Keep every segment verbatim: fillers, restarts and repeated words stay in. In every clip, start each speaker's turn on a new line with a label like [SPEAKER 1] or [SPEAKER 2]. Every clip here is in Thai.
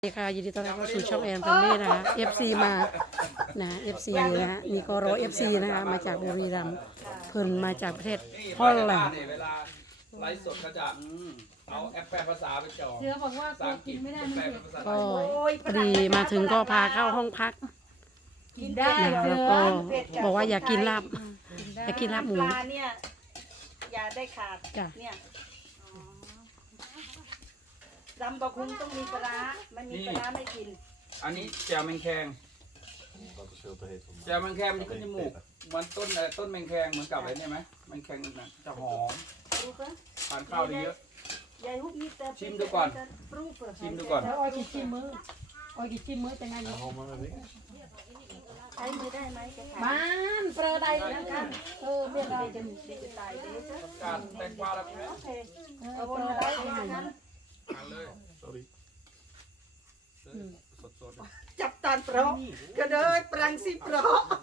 [SPEAKER 1] สวัสดีค่ะยินดีต้อนรับเข้าสู่ช่องแอนแฟมิลี่นะคะ เอฟ ซี มานะ เอฟ ซี นะฮะนี่ก็รอ เอฟ ซี นะคะมาจากบุรีรัมย์เพิ่นมาจากประเทศฮอลแลนด์
[SPEAKER 2] เวลาไลฟ์สดก็จะเอาแอปแปลภาษาไปจอง
[SPEAKER 3] เสือบอกว่าตัวกินไม่ได้ไม่เผ็ด
[SPEAKER 1] ก็พอดีมาถึงก็พาเข้าห้องพัก
[SPEAKER 3] กินได้
[SPEAKER 1] นะ
[SPEAKER 3] เสื
[SPEAKER 1] แล้ว
[SPEAKER 3] อ
[SPEAKER 1] ก็บอกว่าอยากกินลาบ อยากกินลาบหมู
[SPEAKER 4] ปลาเนี่ยอย่าได้ขาด
[SPEAKER 1] จ้ะ
[SPEAKER 4] เนี่ยรำบะคุงต้องมีปลาร้ามันมีปลาร้าไม่กิน
[SPEAKER 2] อันนี้แจ่วแมงแคง
[SPEAKER 5] Dat is veel te heet voor
[SPEAKER 2] แจ่วแมงแคงมันขึ้นจมูกเหมันต้นอะไรต้นแมงแคงเหมือนกับอะไรเนี่ยไหมแมงแคงนั่นนะจะหอม
[SPEAKER 4] รู้ปะ
[SPEAKER 2] ทานข้าวได้เยอะ
[SPEAKER 4] ยายฮุบมีแต่
[SPEAKER 2] ชิมดูก่อน
[SPEAKER 4] ปรูเปิด
[SPEAKER 2] ชิมดูก่อน
[SPEAKER 1] แล้วอ้อยกี่ชิ้นมืออ้อยกี่ชิ้นมือเป็นไงอยู่
[SPEAKER 5] mij. Allemaal dingen.
[SPEAKER 4] ใช้มือได้ไหมแกขาย
[SPEAKER 1] มันเปรอะใดนั่นกันเออเปรอะใดกัน
[SPEAKER 4] ดีจะตายเด้อจ้ะ
[SPEAKER 2] การแตงกวาแล้วเนี่ย
[SPEAKER 4] โอเค
[SPEAKER 1] เออ
[SPEAKER 4] เอา
[SPEAKER 1] เป
[SPEAKER 4] บน
[SPEAKER 1] รอะ
[SPEAKER 4] อะ
[SPEAKER 1] ใด
[SPEAKER 4] ไร
[SPEAKER 1] กัน
[SPEAKER 4] กัน
[SPEAKER 2] ทานเลย
[SPEAKER 5] Sorry.
[SPEAKER 2] สดสด
[SPEAKER 4] จับตานเปราะกระเดยปรังสิเปราะ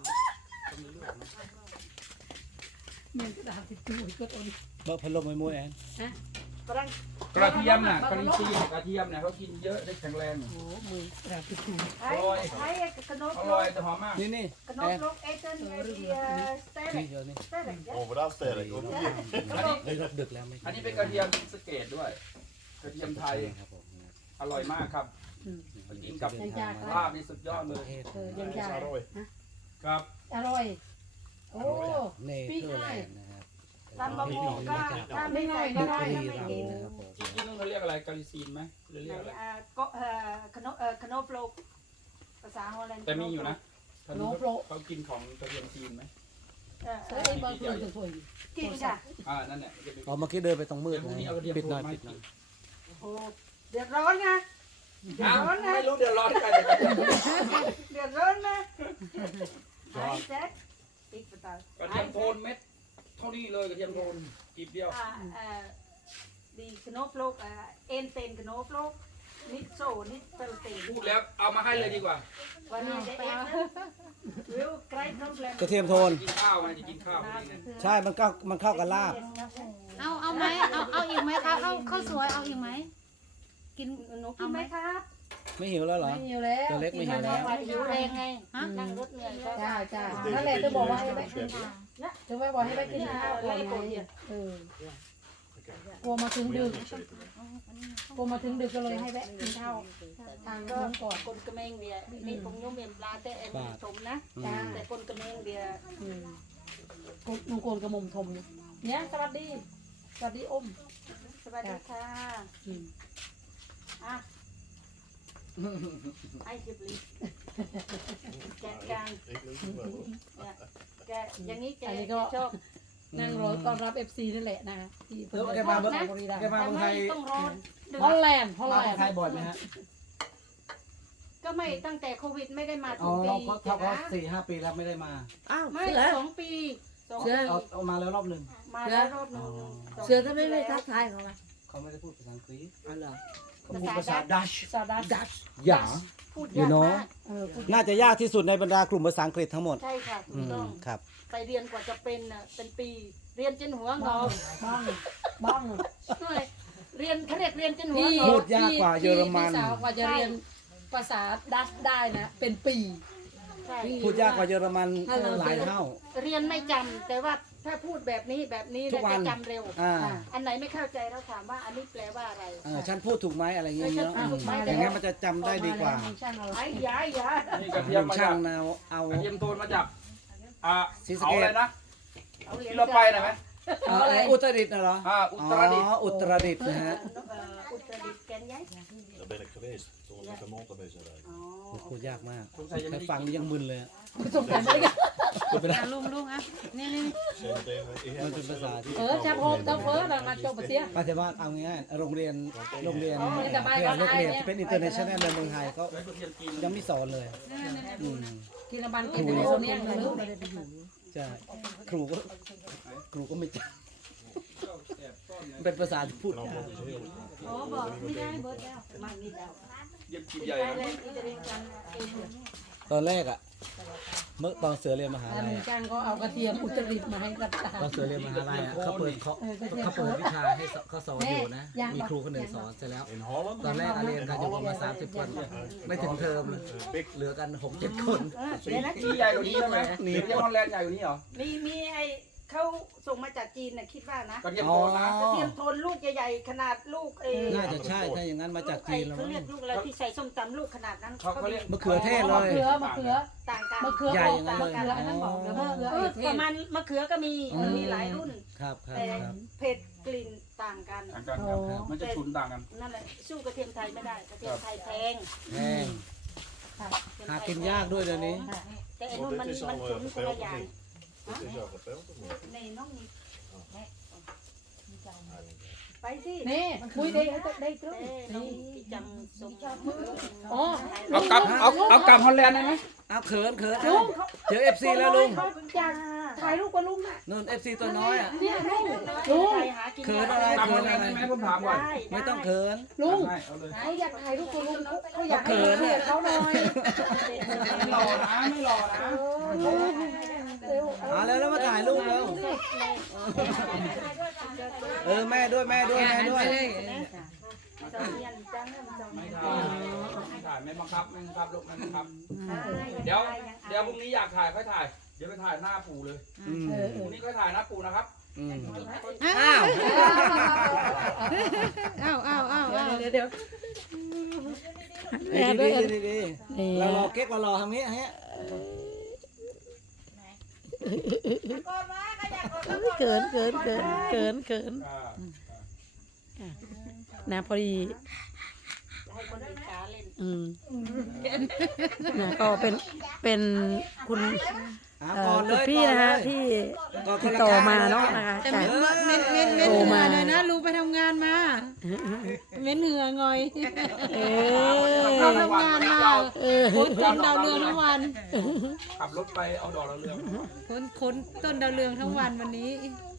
[SPEAKER 1] เมียนกระดาษติดตู้ก็ต้น
[SPEAKER 6] เบอร์พัดลมไว้มวยแอน
[SPEAKER 4] ปรัง
[SPEAKER 2] กระเทียมน่ะกระเทียมกระเทียมเนี่ยเขากินเยอะได้แข็งแรง
[SPEAKER 1] โอ้มือกระดาษติดตู้
[SPEAKER 4] ไอ้ไอ้ขนม
[SPEAKER 2] อ
[SPEAKER 4] โล
[SPEAKER 2] ร่อย
[SPEAKER 4] ก
[SPEAKER 2] แต่หอมมาก
[SPEAKER 6] นี่นี่
[SPEAKER 4] ขน
[SPEAKER 6] แอ
[SPEAKER 4] ม
[SPEAKER 6] น
[SPEAKER 4] โลกเอเจนต์เดียสเต
[SPEAKER 6] นี่
[SPEAKER 4] เล็ก
[SPEAKER 6] เดี๋ยวนี้
[SPEAKER 4] สเตเล็ก
[SPEAKER 5] Overal sterk. Ook hier.
[SPEAKER 2] อันนี้
[SPEAKER 6] ได้รอบดึกแล้วไม่
[SPEAKER 2] อันนี้เป็นกระเทียมสเกตด้วย กระเทียมไทย
[SPEAKER 6] ครับผม
[SPEAKER 2] อร่อยมากครับ
[SPEAKER 1] อืม
[SPEAKER 2] กินกับลาบนี่สุดยอดเลย
[SPEAKER 1] เออยังยา
[SPEAKER 2] ครับ
[SPEAKER 1] อร่อย โอ้
[SPEAKER 6] เนเธอร์แลนด์นะครับ
[SPEAKER 4] รำบะคุงก็ถ้าไม่ใส่ก็
[SPEAKER 6] บุ
[SPEAKER 4] ได้
[SPEAKER 6] รี
[SPEAKER 4] ไม่
[SPEAKER 6] รัม
[SPEAKER 4] กิน
[SPEAKER 6] ย์นะครับผม
[SPEAKER 2] ที่ที่นู่นเขาเรียกอะไรกาลิซีนไหมหรือเรียกอะไร
[SPEAKER 4] อ่าก็เอ่อขนมเอ่อขนมโลกภาษาฮอลแลนด์
[SPEAKER 2] แต่มีอยู่นะ
[SPEAKER 1] โนโปร
[SPEAKER 2] เขากินของกระเทียมจีนไหม
[SPEAKER 4] เออ
[SPEAKER 1] เออไอ้บอลคือถวย
[SPEAKER 4] กินจ้ะ
[SPEAKER 2] อ่านั่นแหละจะเป็น
[SPEAKER 6] อ๋อเมื่อกี้เดินไปตรงมืด
[SPEAKER 2] เดี๋ยวพรุ่ง
[SPEAKER 6] นะ
[SPEAKER 2] นี้เอากระเทียม
[SPEAKER 6] ปิดหน่อย
[SPEAKER 2] โทรมา
[SPEAKER 6] ปิดหน่อย
[SPEAKER 4] โอ้เดือดร้อนนะเดือ
[SPEAKER 2] อ้า
[SPEAKER 4] ด
[SPEAKER 2] ว
[SPEAKER 4] ร้อนนะ
[SPEAKER 2] ไม่รู้เดือดร้อนกัน
[SPEAKER 4] เดือดร้อนนะไอ้แจ๊คติ๊กปะตาก
[SPEAKER 2] ระเทียมโทนเม็ดเท่านี้เลยกระเทียมโทนกีบเดียว
[SPEAKER 4] อ่าเอ่อดีขนมโลกเอ่อเอ็นเตนขนมโลกนิดโซนิดเปลเตน
[SPEAKER 2] พูดแล้วเอามาให้เลยดีกว่า
[SPEAKER 4] วันนี้จะเอ็นนะวิวไกรน้องแกลม
[SPEAKER 6] กระเทียมโทน
[SPEAKER 2] กินข้าวไงจะกินข้าวพอดีไง
[SPEAKER 6] ใช่มันเข้ามันเข้ากับลาบ
[SPEAKER 3] เอาเอาไหมเอาเอาอีกไหมคะเอาข้าวสวยเอาอีกไหมกิน
[SPEAKER 4] หนูกินไหมครับ
[SPEAKER 6] ไม่หิวแล้วเหรอ
[SPEAKER 1] ไม่หิวแล้ว
[SPEAKER 6] ตัวเล็กไม่หิวแล้ว
[SPEAKER 4] วันหิวแรงไง
[SPEAKER 3] ฮะ
[SPEAKER 4] นั่งรถเหนื่อยก็
[SPEAKER 1] จ้าจ้านั่นแหละจะบอกว่าให้ไปกินจะไม่บอกให้ไปกินข้าวก่อนไงเออกลัวมาถึงดึกกลัวมาถึงดึกก็เลยให้แวะกินข้าวทาง
[SPEAKER 4] ก็
[SPEAKER 1] โน้นก่อน
[SPEAKER 4] คนกระเมงเดียมีผมยมเมียมปลาแต่เอ็มสมนะ
[SPEAKER 1] จ้า
[SPEAKER 4] แต่คนกระเมงเดีย
[SPEAKER 1] อืมลุงโกนกระหม่อมทมเนี่ยเนี่ยสวัสดี สวัสดีอม
[SPEAKER 4] สวัสดีค่ะ
[SPEAKER 1] อืม
[SPEAKER 4] อ่ะไอ้จิบลีแกะกลาง
[SPEAKER 5] Ik lees het wel.
[SPEAKER 4] เนี่ยแกะอย่างนี้แก
[SPEAKER 1] อันนี้ก็
[SPEAKER 4] ชอบ
[SPEAKER 1] นั่งรอต้อนรับเอฟซีนั่นแหละนะคะที่
[SPEAKER 6] เออแกมาเบิ้ง
[SPEAKER 1] บุรีรัม
[SPEAKER 6] แก
[SPEAKER 1] ย์
[SPEAKER 6] มาเมืองไทย
[SPEAKER 4] ต้องรอดึก
[SPEAKER 1] ฮอลแลนด์ฮอล
[SPEAKER 6] มา
[SPEAKER 1] แล
[SPEAKER 6] เมือน ง
[SPEAKER 1] ด์
[SPEAKER 6] ไทยบ่อยไหมฮะ
[SPEAKER 4] ก็ไม่ตั้งแต่โควิดไม่ได้มา
[SPEAKER 6] อ๋
[SPEAKER 4] ทุ
[SPEAKER 6] อก
[SPEAKER 4] ปี
[SPEAKER 6] เขาเขาเขาสี่ห้าปีแล้วไม่ได้มา
[SPEAKER 1] อ้าว
[SPEAKER 4] ไม่
[SPEAKER 1] เสือ
[SPEAKER 4] สองปีสอง
[SPEAKER 1] เสื
[SPEAKER 4] ปี
[SPEAKER 1] อ
[SPEAKER 6] เอาเอามาแล้วรอบหนึ่ง
[SPEAKER 4] มาแล้วรอบหนึงสง
[SPEAKER 1] เสือถ้าไม่ไม่ทักทายเขาละ
[SPEAKER 6] เขาไม่ได้พูดภาษาอังกฤษ
[SPEAKER 1] อ๋อเหรอ
[SPEAKER 6] เขาพูดภาษาดัช
[SPEAKER 1] ซาดาดัช
[SPEAKER 6] อย่า
[SPEAKER 4] พูด
[SPEAKER 6] อยู่
[SPEAKER 4] ยาก
[SPEAKER 6] เนอะ
[SPEAKER 4] มาก
[SPEAKER 1] เออพูด
[SPEAKER 6] น่าจะยากที่สุดในบรรดากลุ่มภาษาอังกฤษทั้งหมด
[SPEAKER 4] ใช่ค่ะถู
[SPEAKER 6] อื
[SPEAKER 4] ก
[SPEAKER 6] ม
[SPEAKER 4] ต้อง
[SPEAKER 6] ครับ
[SPEAKER 4] ไปเรียนกว่าจะเป็นน่ะเป็นปี เรียนจนหัวง
[SPEAKER 1] บ้
[SPEAKER 4] อ
[SPEAKER 1] องบ้องบ้อง
[SPEAKER 4] หน่อยเรียนเขาเรียกเรียนจนหัว
[SPEAKER 1] พี่
[SPEAKER 4] งอ
[SPEAKER 6] พูดยากกว่าเยอรมัน
[SPEAKER 1] พี่สาวกว่าจะเรียนภาษาดัชได้นะ เป็นปี
[SPEAKER 4] ใช่
[SPEAKER 6] พูดยากกว่าเยอรมันหลายเท่า
[SPEAKER 4] เรียนไม่จำแต่ว่าถ้าพูดแบบนี้แบบนี้
[SPEAKER 6] ทุกวัน
[SPEAKER 4] จะจำเร็ว
[SPEAKER 6] อ่า
[SPEAKER 4] อันไหนไม่เข้าใจเราถามว่าอันนี้แปลว่าอะไร
[SPEAKER 6] เออฉันพูดถูกไหมอะไรอย่างเงี้ยเนาะ
[SPEAKER 4] เออฉันพูดถูกไหม
[SPEAKER 6] อย่างงั้นมันจะจำได้ดีกว่า
[SPEAKER 1] ช่างเรา
[SPEAKER 4] ไอ้ยายยา
[SPEAKER 2] นี่กระเทียมมา
[SPEAKER 6] ช่า
[SPEAKER 2] จาก
[SPEAKER 6] งแนวเอา
[SPEAKER 2] กระเทียมโทนมาจากอ่า
[SPEAKER 6] ศรีสะ
[SPEAKER 2] เขา
[SPEAKER 6] เกษ
[SPEAKER 2] อะไรนะ
[SPEAKER 4] เอาเหรียญ
[SPEAKER 2] ที่เราไปนะไหม
[SPEAKER 6] เอาอะไรอุตรดิตถ์นะเหรอ
[SPEAKER 2] อ่าอุตรดิตถ์
[SPEAKER 6] อ๋ออุตรดิตถ์นะฮะ
[SPEAKER 4] เอ่ออุตรดิตถ์แกนย้าย
[SPEAKER 5] Daar ben ik geweest. Toen was ik een mond ermee zijn rijden.
[SPEAKER 4] อ๋อ
[SPEAKER 6] พูดยากมากแค่ฟังนี่ยังมึนเลยอะ
[SPEAKER 1] สงสัยไม่ได้
[SPEAKER 6] พูดไม่ได้
[SPEAKER 3] อ่ะลุงลุงอ่ะนี่นี่
[SPEAKER 5] Zometeen, eh,
[SPEAKER 6] มันเป็นภาษาที่
[SPEAKER 1] เออจับโฮมจับเฟิร์สอะมาจบไปเสีย
[SPEAKER 6] ป้าจะว่าเอาง่ายๆโรงเรียนโรงเรียน
[SPEAKER 1] อ๋อจะไป
[SPEAKER 6] เพื่อน
[SPEAKER 1] ก็
[SPEAKER 6] โรงเรียน
[SPEAKER 1] ได้เนี่ย
[SPEAKER 6] ที่เป็นอินเตอร์เนชั่นแนลในเมืองไทยก็
[SPEAKER 2] แล้วกระเทียมจีน
[SPEAKER 6] ยังไม่สอนเลยอืม
[SPEAKER 1] ทีละบันกินในโซนเนี้ยหรือไม่ได้ไปอยู่
[SPEAKER 6] ใช่ครูก็ครูก็ไม่จ
[SPEAKER 2] แอบซ่อนไง
[SPEAKER 6] ำเป็นภาษาที่พูดยาก
[SPEAKER 4] อ๋อบอกไม่ได้เบิร์ดแล้วมานี่แล้ว
[SPEAKER 2] เย็บกีบ
[SPEAKER 4] อี
[SPEAKER 2] ใหญ่
[SPEAKER 4] ไทย
[SPEAKER 2] นะ
[SPEAKER 4] แลนด์อีเดเรนกันเอง
[SPEAKER 6] ตอนแรกอ่ะเมื่อตอนเสือเรียนมหา
[SPEAKER 1] แล้ว
[SPEAKER 6] ลั
[SPEAKER 1] ลุ
[SPEAKER 6] ย
[SPEAKER 1] ง
[SPEAKER 6] อะ
[SPEAKER 1] จ้างก็เอากระเทียมอุตริมาให้รับประทาน
[SPEAKER 6] ตอนเสือเรียนมหาลัยอะเขาเปิดเขาเขาเปิดวิชาให้เขาสอนอยู่นะมีครูคนหนึ่งสอนเสร็จแล้ว
[SPEAKER 5] In Holland?
[SPEAKER 6] ตอนแรกอาเรียนกันอยู่ประมาณสามสิบคนไม่ถึงเทอมเลย
[SPEAKER 5] Big
[SPEAKER 6] เหลือกันหกเจ็ดคน
[SPEAKER 4] เออเดี๋ยวนะ
[SPEAKER 2] นี่ใหญ่กว่านี้ใช่ไหมนี่ที่ฮอลแลนด์ใหญ่กว่านี้เหรอ
[SPEAKER 4] มีมีไอเขาส่งมาจากจีนน่ะคิดว่านะ
[SPEAKER 2] กระเทียมโทนนะ
[SPEAKER 4] กระเทียมโทนลูกใหญ่ๆขนาดลูกเอ
[SPEAKER 6] น่าจะใช่ถ้าอย่างนั้นมาจากจีนแล้ว
[SPEAKER 4] เขา
[SPEAKER 6] มั้ง
[SPEAKER 4] เรียกลูกอะไรที่ใส่ส้มตำลูกขนาดนั้น
[SPEAKER 2] เขาเขาเรียก
[SPEAKER 6] มะเขือเทศเล
[SPEAKER 1] มะ
[SPEAKER 6] ย
[SPEAKER 1] เขือมะเขือ
[SPEAKER 4] ต่างกัน
[SPEAKER 1] มะเขือ
[SPEAKER 6] ใหญ่
[SPEAKER 1] อ
[SPEAKER 6] อย่างนั้
[SPEAKER 1] อก
[SPEAKER 6] น
[SPEAKER 1] มะ
[SPEAKER 6] เลย
[SPEAKER 1] เขืออันนั้นบอกแล้วมะเขือ
[SPEAKER 4] เออประมาณมะเขือก็มีมันมีหลายรุ่น
[SPEAKER 6] ครับครับ
[SPEAKER 4] แต่
[SPEAKER 6] ครับ
[SPEAKER 4] เผ็ดกลิ่นต่างกัน
[SPEAKER 2] ต่างกันครับมันจะฉุนต่างกัน
[SPEAKER 4] นั่นแหละสู้กระเทียมไทยไม่ได้กระเทียมไทยแพง
[SPEAKER 6] แห้งหากินยากด้วยเดี๋ยวนี้
[SPEAKER 4] แต่ไอ้
[SPEAKER 5] Want
[SPEAKER 4] นู่นมัน
[SPEAKER 5] dit is
[SPEAKER 4] มัน
[SPEAKER 5] al
[SPEAKER 4] ฉุน
[SPEAKER 5] uh,
[SPEAKER 4] คนละ
[SPEAKER 5] gepeld
[SPEAKER 4] อ
[SPEAKER 5] of
[SPEAKER 4] ย่าง
[SPEAKER 5] niet? Dit is al gepeld of niet?
[SPEAKER 4] ในน้องนี่
[SPEAKER 5] Ah, niet.
[SPEAKER 4] ไปสิ
[SPEAKER 1] นี่คุยได้ได้ตรง
[SPEAKER 4] เอ้น้องพี่จังสม
[SPEAKER 1] อ๋อ
[SPEAKER 2] เอากลับเอาเอากลับฮอลแลนด์ได้ไหม
[SPEAKER 6] อ้าวเขินเขิน
[SPEAKER 1] ลุง
[SPEAKER 6] เจอเอฟซีแล้วลุง
[SPEAKER 1] เขาอยากถ่ายรูปกับลุงน่ะ
[SPEAKER 6] นู่นเอฟซีตัวน้อยอ่ะ
[SPEAKER 1] เนี่ยลุงลุง
[SPEAKER 6] เขินอะไร
[SPEAKER 2] กลับฮอลแลนด์ได้ไหมผมถามก่อน
[SPEAKER 6] ไม่ต้องเขิน
[SPEAKER 1] ลุง
[SPEAKER 2] ให้เอาเลย
[SPEAKER 1] เขาอยากถ่ายรูปกับลุงเขาเขาอยากให้เราเรียกเขาหน่อย
[SPEAKER 2] ไม่รอนะไม่รอนะ
[SPEAKER 1] เร็ว
[SPEAKER 6] เอาแล้วแล้วมาถ่ายรูปแล้วเออแม่ด้วยแม่ด้วยแม่ด้วย
[SPEAKER 4] จองเรียนจังเลยจอง
[SPEAKER 2] ไม่ถ่ายไม่ถ่ายไม่บังคับไม่บังคับลูกไม่บังคับ เดี๋ยวเดี๋ยวพรุ่งนี้อยากถ่ายค่อยถ่าย เดี๋ยวไปถ่ายหน้าปู่เลย
[SPEAKER 6] อืม
[SPEAKER 1] เออ
[SPEAKER 2] พรุ่งนี้ค่อยถ่ายหน้าปู่นะครับ
[SPEAKER 6] อืม
[SPEAKER 3] อ้าวอ้าวอ้าวอ้าวอ้าว
[SPEAKER 1] เดี๋ยวเดี๋ยว
[SPEAKER 6] ดีดีดีดีเรารอเก๊กเรารอทำนี้ฮะ
[SPEAKER 1] เกินเกินเกินเกินเกิน
[SPEAKER 2] อ่า
[SPEAKER 1] นะพอดี
[SPEAKER 4] ให้คนอิจฉาเล่น
[SPEAKER 1] อืมนะก็เป็นเป็นคุณ
[SPEAKER 6] อ่ะ
[SPEAKER 1] เอ่
[SPEAKER 6] ก่อ
[SPEAKER 1] อน
[SPEAKER 6] เล
[SPEAKER 1] คุณ
[SPEAKER 6] ย
[SPEAKER 1] พี่นะฮะที่ติดต่อมาเนาะนะคะ
[SPEAKER 3] แต่
[SPEAKER 1] จาก
[SPEAKER 3] เม้นเม้นเม้นเม้นเหงื่อหน่อยนะลุงไปทำงานมาเม้นเหงื่อหน่อย
[SPEAKER 1] เอ
[SPEAKER 3] เรา
[SPEAKER 1] อ
[SPEAKER 3] ทำงานมา
[SPEAKER 1] เออ
[SPEAKER 3] ขนต้นดาวเรืองทั้งวัน
[SPEAKER 2] ขับรถไปเอาดอกเราเรือง
[SPEAKER 3] ขนขนต้นดาวเรืองทั้งวันวันนี้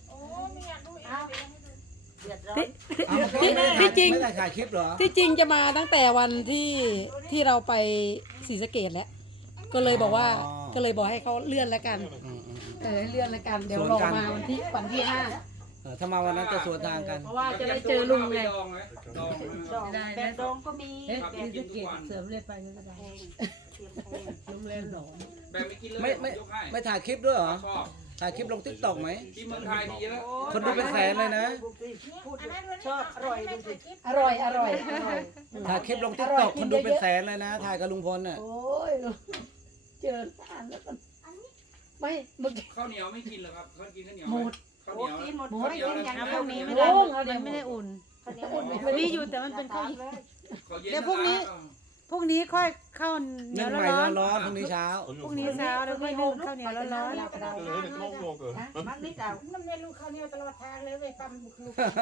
[SPEAKER 4] เดือดร้อน
[SPEAKER 1] ที่ที่จริง
[SPEAKER 6] ไม่ได้ถ่ายคลิปเหรอ
[SPEAKER 1] ที่จริงจะมาตั้งแต่วันที่ที่เราไปศรีสะเกษแล้ว ก็เลยบอกว่า
[SPEAKER 6] อ๋อ
[SPEAKER 1] ก็เลยบอกให้เขาเลื่อนแล้วกัน
[SPEAKER 6] อืมอืม
[SPEAKER 1] เออให้เลื่อนแล้วกัน เดี๋ยว
[SPEAKER 6] สวน
[SPEAKER 1] รอ
[SPEAKER 6] กัน
[SPEAKER 1] มาวันที่วันที่ห้า
[SPEAKER 6] เออถ้ามาวันนั้นจะสวนทางกัน
[SPEAKER 1] เพราะว่าจะได้เจอลุงไง
[SPEAKER 2] ดองไหมดอง
[SPEAKER 4] ดองแบบดองก็มี
[SPEAKER 2] ค
[SPEAKER 4] แบ
[SPEAKER 2] รับบ กินทุกวัน
[SPEAKER 1] เสริมเลยไปก็ได้
[SPEAKER 4] แพงเทียมแพง
[SPEAKER 1] ลุงเล่นหรอ
[SPEAKER 2] แบบไม่กินเลย
[SPEAKER 6] ไม่ไม่
[SPEAKER 2] ยกให้
[SPEAKER 6] ไม่ถ่ายคลิปด้วยเหรอ
[SPEAKER 2] ชอบ
[SPEAKER 6] ถ่ายคลิปลงทิกตอกไหม
[SPEAKER 2] ที่เมืองไทยดีแล้ว
[SPEAKER 6] คนดูเป็นแสนเลยนะ
[SPEAKER 4] พูดชอบอร่อยดูสิ
[SPEAKER 1] อร่อยอร่อยอร่อย
[SPEAKER 6] ถ่ายคลิปลงทิกตอกคนดูเป็นแสนเลยนะ ถ่ายกับลุงพลน่ะ
[SPEAKER 1] โอ้ยเจอทานแล้วกันไม่เมื่อกี้
[SPEAKER 2] ข้าวเหนียวไม่กินเหรอครับเขากินข้าวเหนียว
[SPEAKER 1] หม
[SPEAKER 2] ไหม
[SPEAKER 1] ด
[SPEAKER 2] ข้าว
[SPEAKER 4] โอ้
[SPEAKER 2] เหนียว
[SPEAKER 4] กินหมด
[SPEAKER 1] หมด
[SPEAKER 4] ไม่กินอย่าง
[SPEAKER 3] พ
[SPEAKER 4] เดียว
[SPEAKER 3] วกนี้ไม่
[SPEAKER 1] โอ้
[SPEAKER 3] ได้
[SPEAKER 1] ง
[SPEAKER 3] มันไม่ได้อุ่น
[SPEAKER 4] ข้าวเหนียวหมด
[SPEAKER 3] มีอยู่แต่มันเป็นข้าว
[SPEAKER 4] เลย
[SPEAKER 2] เขาเย็น
[SPEAKER 3] เดี๋ยวพรุ่งนี้
[SPEAKER 2] ะ
[SPEAKER 3] พรุ่งนี้ค่อยเข้าเหนี
[SPEAKER 6] นึ่
[SPEAKER 3] ยว
[SPEAKER 6] งใหม่
[SPEAKER 3] ร้อน
[SPEAKER 6] ร้อนๆพรุ่งนี้เช้า
[SPEAKER 3] พรุ่งนี้เช้าแล้วค่อยนึ่งข้าวเหนียวร้อน
[SPEAKER 5] De hele knop lokken.
[SPEAKER 4] มักนิดเอา
[SPEAKER 1] น้ำเนียลูกข้าวเหนียวตลอดทางเลยไปปั๊มลูก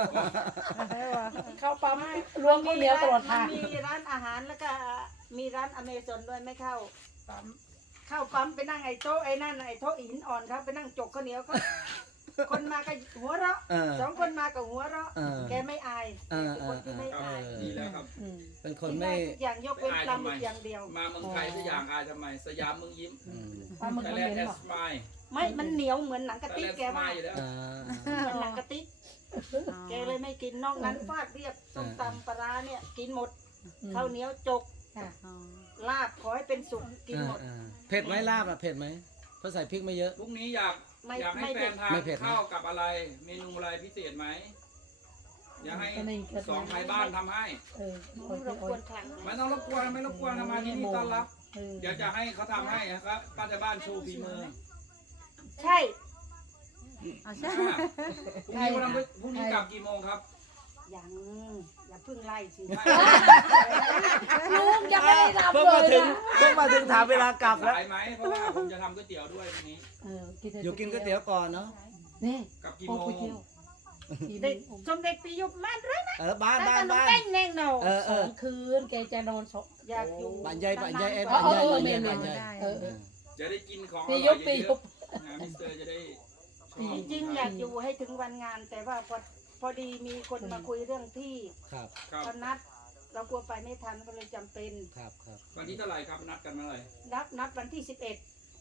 [SPEAKER 1] เข้าปั๊มรวมข้าวเหนียวตลอดทาง
[SPEAKER 4] มันมีร้านอาหารแล้วก็มีร้านอเมซอนด้วยไม่เข้าปั๊มเข้าปั๊มไปนั่งไอ้โต๊ะไอ้นั่นไอ้โต๊ะหินอ่อนครับไปนั่งจกข้าวเหนียวก็คนมาก็หัวเราะ
[SPEAKER 6] เออ
[SPEAKER 4] สองคนมากับหัวเราะ
[SPEAKER 6] เออ
[SPEAKER 4] แกไม่อาย
[SPEAKER 6] เออ
[SPEAKER 4] เป็นคนที่ไม่
[SPEAKER 2] ครับ
[SPEAKER 4] อาย
[SPEAKER 2] ดีแล้วครับ
[SPEAKER 6] เป็นคน
[SPEAKER 4] กิน
[SPEAKER 6] ไม่
[SPEAKER 4] ได้ทุกอย่างยกเว้นปลาหมึกอย่างเดียว
[SPEAKER 2] มาเมืองไทยสักอย่างอายทำไม สยามเมืองยิ้ม
[SPEAKER 6] อืม
[SPEAKER 1] ปลาหมึก
[SPEAKER 2] ไท
[SPEAKER 1] มัน
[SPEAKER 2] ยแลน
[SPEAKER 1] เหม็
[SPEAKER 2] ด์
[SPEAKER 1] น
[SPEAKER 2] แอ
[SPEAKER 1] หรอ
[SPEAKER 2] สไมล์
[SPEAKER 4] ไม่มันเหนียวเหมือนหนังกะ
[SPEAKER 2] ไทย
[SPEAKER 4] ติ
[SPEAKER 2] แล
[SPEAKER 4] ก
[SPEAKER 2] นด์
[SPEAKER 4] แก
[SPEAKER 2] สไม
[SPEAKER 4] ว่า
[SPEAKER 2] ล์อยู่แล้ว
[SPEAKER 6] อ่า
[SPEAKER 4] เหมือนหนังกะติก
[SPEAKER 3] ๆ
[SPEAKER 4] แกเลยไม่กินนอกนั้นฟาดเรียบส้มตำปลาร้าเนี่ยกินหมดข้าวเหนียวจก
[SPEAKER 3] อ๋อ
[SPEAKER 4] ลาบขอให้เป็นสุกกิน
[SPEAKER 6] อ่า
[SPEAKER 4] หมด
[SPEAKER 6] อ่าเผ็ดไหมลาบอ่ะเผ็ดไหมเพราะใส่พริกไม่เยอะ
[SPEAKER 2] พรุ่งนี้อยาก
[SPEAKER 4] ไม่
[SPEAKER 2] อยากให้
[SPEAKER 4] ไม่
[SPEAKER 2] แฟ
[SPEAKER 4] เผ็ด
[SPEAKER 2] นทาน
[SPEAKER 6] ไม่เผ็ดนะ
[SPEAKER 2] ข้าวกับอะไร เมนูอะไรพิเศษไหม อยากให้สองไทยบ้านทำให้
[SPEAKER 1] เออ
[SPEAKER 4] รบกวนครั้ง
[SPEAKER 2] ไม่ต้องรบกวนไม่รบกวนนะมาที่นี่ต้อนรับ
[SPEAKER 1] เออ
[SPEAKER 2] เดี๋ยวจะให้เขาทำให้นะครับป้าจะบ้านโชว์ฝีมือ
[SPEAKER 4] ใช่
[SPEAKER 3] เอาใช่
[SPEAKER 2] อ่าพรุ่งนี้วันนั้นพรุ่งนี้กลับกี่โมงครับ
[SPEAKER 4] ยังอย่าเพิ่งไล่สิ
[SPEAKER 1] ลุงยังไม่ได้รับ
[SPEAKER 6] เพิ่ง
[SPEAKER 1] เล
[SPEAKER 6] มาย ถึง
[SPEAKER 1] นะ
[SPEAKER 6] เพิ่งมาถึงถามเวลากลับแล้ว
[SPEAKER 2] สายไหมเพราะว่าผมจะทำก๋วยเตี๋ยวด้วยวันนี้
[SPEAKER 1] เออกิน
[SPEAKER 6] อยู่กินก๋วยเตี๋ยวก่อนเนาะ
[SPEAKER 1] นี่
[SPEAKER 2] กลับกี่
[SPEAKER 1] โอ้
[SPEAKER 2] โม
[SPEAKER 1] ก๋วย
[SPEAKER 2] ง
[SPEAKER 1] เตี๋ยว
[SPEAKER 4] เด็กสมเด็จปียุบมาด้วย
[SPEAKER 6] เออบ้าน
[SPEAKER 4] แต่
[SPEAKER 6] บ้าน
[SPEAKER 4] ขนม
[SPEAKER 6] บ้าน
[SPEAKER 4] แป้งแน่งเนาะ
[SPEAKER 6] เออ
[SPEAKER 1] ส
[SPEAKER 6] เอ
[SPEAKER 1] อ
[SPEAKER 6] อง
[SPEAKER 1] คืนแกจะนอนสอง
[SPEAKER 4] อยากอยู่
[SPEAKER 6] บ้านใหญ่บ้านใหญ่เอ้ย
[SPEAKER 1] อ๋อ
[SPEAKER 6] บ้านใหญ่
[SPEAKER 1] เออ
[SPEAKER 6] บ้านใหญ่
[SPEAKER 1] เมนู
[SPEAKER 6] บ้านใหญ่
[SPEAKER 1] เออ
[SPEAKER 6] เออ
[SPEAKER 2] จะได้กินของอ
[SPEAKER 1] ปี
[SPEAKER 2] ร่
[SPEAKER 1] ยุ
[SPEAKER 2] อบ ย
[SPEAKER 1] ปี
[SPEAKER 2] เย
[SPEAKER 1] ยุ
[SPEAKER 2] อะ
[SPEAKER 1] บ
[SPEAKER 2] ๆนะมิสเตอร์จะได้ชอบ
[SPEAKER 4] จริงๆอยากอยู่ให้ถึงวันงาน แต่ว่าพอพอดีมีคนมาคุยเรื่องที่
[SPEAKER 6] ครับ
[SPEAKER 2] ครับ
[SPEAKER 4] เขานัด เรากลัวไปไม่ทันก็เลยจำเป็น
[SPEAKER 6] ครับครับ
[SPEAKER 2] วันที่เท่าไหร่ครับนัดกันเมื่อไหร่
[SPEAKER 4] นัดนัดวันที่สิบเอ็ด
[SPEAKER 6] อ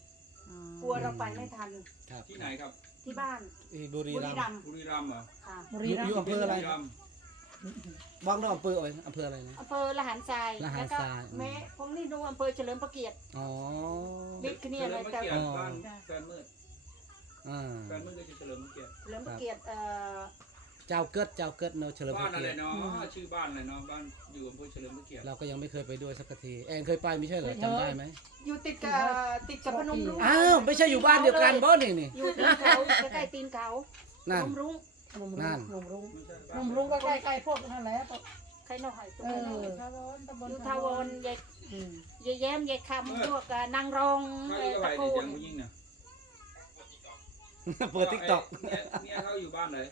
[SPEAKER 4] กลัวเราไปไม่ทัน
[SPEAKER 6] ครับ
[SPEAKER 2] ที่ไหนครับ
[SPEAKER 4] ที่บ้าน
[SPEAKER 6] ที่บุรี
[SPEAKER 4] บุ
[SPEAKER 6] รั
[SPEAKER 4] รี
[SPEAKER 6] ม
[SPEAKER 4] รั
[SPEAKER 6] ย์
[SPEAKER 4] มย์
[SPEAKER 2] บุรีรัมย์เหรอ
[SPEAKER 4] ค่ะ
[SPEAKER 1] บุรีรัม
[SPEAKER 6] อยู่
[SPEAKER 1] ย์
[SPEAKER 6] อำเภออะไร
[SPEAKER 2] บุรีรัมย์
[SPEAKER 6] บ้างนอกอำเภออะไรอำเภออะไรนะ
[SPEAKER 4] อำเภอละหารทราย
[SPEAKER 6] ละหาร
[SPEAKER 4] แล้วก็
[SPEAKER 6] ทราย
[SPEAKER 4] แม่ผมนี่ดูอำเภอเฉลิมพระเกียรติ
[SPEAKER 6] อ๋อ
[SPEAKER 4] บิ๊กเนี่
[SPEAKER 2] เฉ
[SPEAKER 4] ยเล
[SPEAKER 2] ลิม
[SPEAKER 4] ย
[SPEAKER 2] พระ
[SPEAKER 4] แต่
[SPEAKER 2] เกียรติบ้านแฟนมืด
[SPEAKER 6] อ่า
[SPEAKER 2] แฟนมืดก็จะเฉลิมพระเกียรติ
[SPEAKER 4] เฉลิมพระเกียรติเอ่อ
[SPEAKER 6] เจ้าเกิดเจ้าเกิดเนาะเฉลิมพ
[SPEAKER 2] บ้า
[SPEAKER 6] ระ
[SPEAKER 2] นอะไร
[SPEAKER 6] เกียรติ
[SPEAKER 2] เนาะชื่อบ้านอะไรเนาะบ้านอยู่อำเภอเฉลิมพระเกียรติ
[SPEAKER 6] เราก็ยังไม่เคยไปด้วยสักทีแอนเคยไปไม่ใช่เหรอจำได้ไหม
[SPEAKER 4] อยู่ติดกับติดกับพนมรุ้ง
[SPEAKER 6] อ้าวไม่ใช่อยู่บ้านเดียวกันบ่นี่นี่
[SPEAKER 4] อยู่ตีนเขาใกล้ๆตีนเขาพ
[SPEAKER 6] นั่น
[SPEAKER 4] นมรุ้ง
[SPEAKER 1] นม
[SPEAKER 6] นั่
[SPEAKER 1] รุ้ง
[SPEAKER 6] น
[SPEAKER 1] นมรุ้ง
[SPEAKER 2] ไม่ใช่
[SPEAKER 1] น
[SPEAKER 2] บ้าน
[SPEAKER 1] มรุ้งก็ใกล้ๆพวกนั่นแหละ
[SPEAKER 4] ใครนอกหอยตัว
[SPEAKER 1] เอ
[SPEAKER 4] ใครนอก
[SPEAKER 1] อ
[SPEAKER 4] อยู่ทาวรยาย
[SPEAKER 1] อืม
[SPEAKER 4] ยายแย้มยายคำพวกนางรอง
[SPEAKER 2] เขา
[SPEAKER 4] เอ่
[SPEAKER 2] อยู่
[SPEAKER 4] อ
[SPEAKER 2] ไหน
[SPEAKER 4] ตะโก
[SPEAKER 2] ดิ
[SPEAKER 4] น
[SPEAKER 2] ยังผู้หญิงเนี่ย
[SPEAKER 6] เปิดทิกตอก
[SPEAKER 2] เมียเมียเขาอยู่บ้านไหน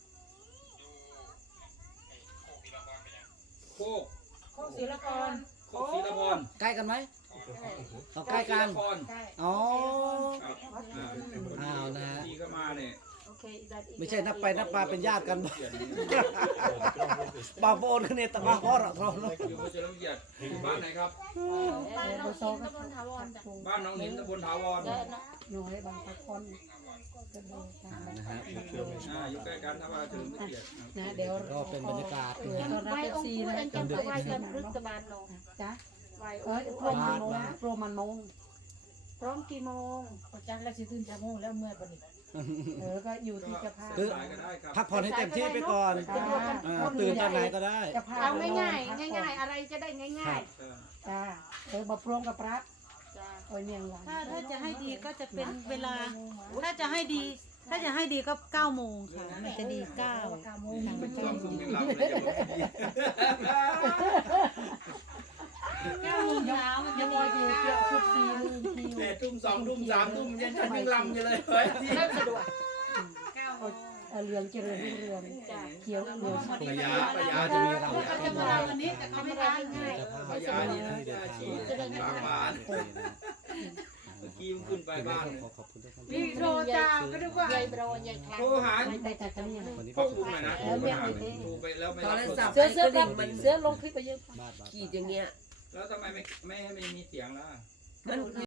[SPEAKER 2] โคก
[SPEAKER 1] โคกศิลปร
[SPEAKER 2] โคกศรีละพร
[SPEAKER 6] ใกล้กันไหมเอาใกล้กัน
[SPEAKER 2] ศรีละพร
[SPEAKER 6] อ๋อ
[SPEAKER 2] ครับอ่า
[SPEAKER 6] อ้าวนะ
[SPEAKER 2] ที่เข้ามาเนี่ย
[SPEAKER 4] โอเคได้อีก
[SPEAKER 6] ไม่ใช่นับไปนับมาเป็นญาติกันบ่
[SPEAKER 2] เกียรติ
[SPEAKER 6] บางโอนกันเนี่ยแต่บางพ่อเราเรา
[SPEAKER 2] อยู่อำเภอเฉลิมพระเกียรติอยู่บ้านไหนครับ
[SPEAKER 1] บ้านเราโซก
[SPEAKER 2] บ้านน้องหินตำบลถาวร
[SPEAKER 4] ได้นะ
[SPEAKER 1] น้อยบางตะคอนก็ดูกัน
[SPEAKER 6] นะฮะ
[SPEAKER 2] อ่าอยู่ใกล้กันถ้าว่าเฉลิมพระเกียรติครับ
[SPEAKER 1] นะเดี๋ยว
[SPEAKER 6] ก็เป็นบรรยากาศ
[SPEAKER 1] เออตอนรับ
[SPEAKER 4] ไหว้
[SPEAKER 1] เอฟ
[SPEAKER 4] องค์
[SPEAKER 1] ซี
[SPEAKER 4] ปู่
[SPEAKER 1] นะ
[SPEAKER 4] เอ็นจำไปไหว้กันรึกตะบานเนาะ
[SPEAKER 1] จ้ะ
[SPEAKER 4] ไหว้
[SPEAKER 1] เอ
[SPEAKER 4] อ
[SPEAKER 1] อง
[SPEAKER 4] ค์
[SPEAKER 1] โปรมันมงโปรมันมง
[SPEAKER 4] พร้อมกี่โมง
[SPEAKER 1] จังแล้วสิตื่นจะโมงแล้วเมื่อบัดนี้เออก็อยู่ที่จะพา
[SPEAKER 2] ก็สายก็ได้ครับ
[SPEAKER 6] พักผ่อนให้เต็มที่ไปก่อนอ่าตื่นตอนไหนก็ได้
[SPEAKER 1] จะพา
[SPEAKER 4] เอาง่ายๆง่ายๆอะไรจะได้ง่าย
[SPEAKER 2] เออ
[SPEAKER 1] จ้าเออมาพรวมกับพระ
[SPEAKER 4] ๆจ้า
[SPEAKER 1] โอ้ยเนียงหลัง
[SPEAKER 3] ถ้าถ้าจะให้ดีก็จะเป็นเวลา ถ้าจะให้ดี ถ้าจะให้ดีก็เก้าโมงค่ะ มันจะดีเก้า
[SPEAKER 1] เก้าโมง
[SPEAKER 2] เป็นสองทุ่มยังหลับเลยอย่าบอกดี
[SPEAKER 3] เก้าโมงเช้ามัน
[SPEAKER 1] ยั
[SPEAKER 3] จะ
[SPEAKER 1] ง
[SPEAKER 3] ดี
[SPEAKER 1] ว่าอยู่เกี่ยวชุดซีลืมคิว
[SPEAKER 2] แต่ทุ่มสองทุ่มสามทุ่มยังฉันยังลำอยู่เลยเฮ้ย
[SPEAKER 4] เริ่มสะดวก
[SPEAKER 3] เก้าโมง
[SPEAKER 1] เออเรืองเจริญรุ่งเรือง
[SPEAKER 4] จ้า
[SPEAKER 1] เขียวเหลือง
[SPEAKER 3] พอดี
[SPEAKER 2] ป
[SPEAKER 3] เวย
[SPEAKER 2] า
[SPEAKER 3] ลา
[SPEAKER 2] ปยา
[SPEAKER 6] จะมีเรา
[SPEAKER 3] เขาจะมาเราวันนี้แต่เขาไม่ได้ง่าย
[SPEAKER 2] ปยานี่นะชีสบางบานเมื่อกี้มันขึ้นไปบ้าน
[SPEAKER 6] ขอขอบคุณทุกท่าน
[SPEAKER 3] นี่โทรจ้าก็นึกว่า
[SPEAKER 4] ยายโบรยายคลา
[SPEAKER 2] โทรหา
[SPEAKER 1] ไม่ได้จากกันเนี่ย
[SPEAKER 6] วันนี้
[SPEAKER 2] พวกลุงหน่อยนะโทรไปหาโทรไปแล้วไม่รับโทรศัพท์
[SPEAKER 1] เสือเสือครับเสือลงคลิปไปเยอะ
[SPEAKER 6] บ้านบ้าน
[SPEAKER 7] ขีดอย่างเงี้ย
[SPEAKER 2] แล้วทำไมไม่ไม่ให้ไม่มีเสียงล่ะ
[SPEAKER 7] มัน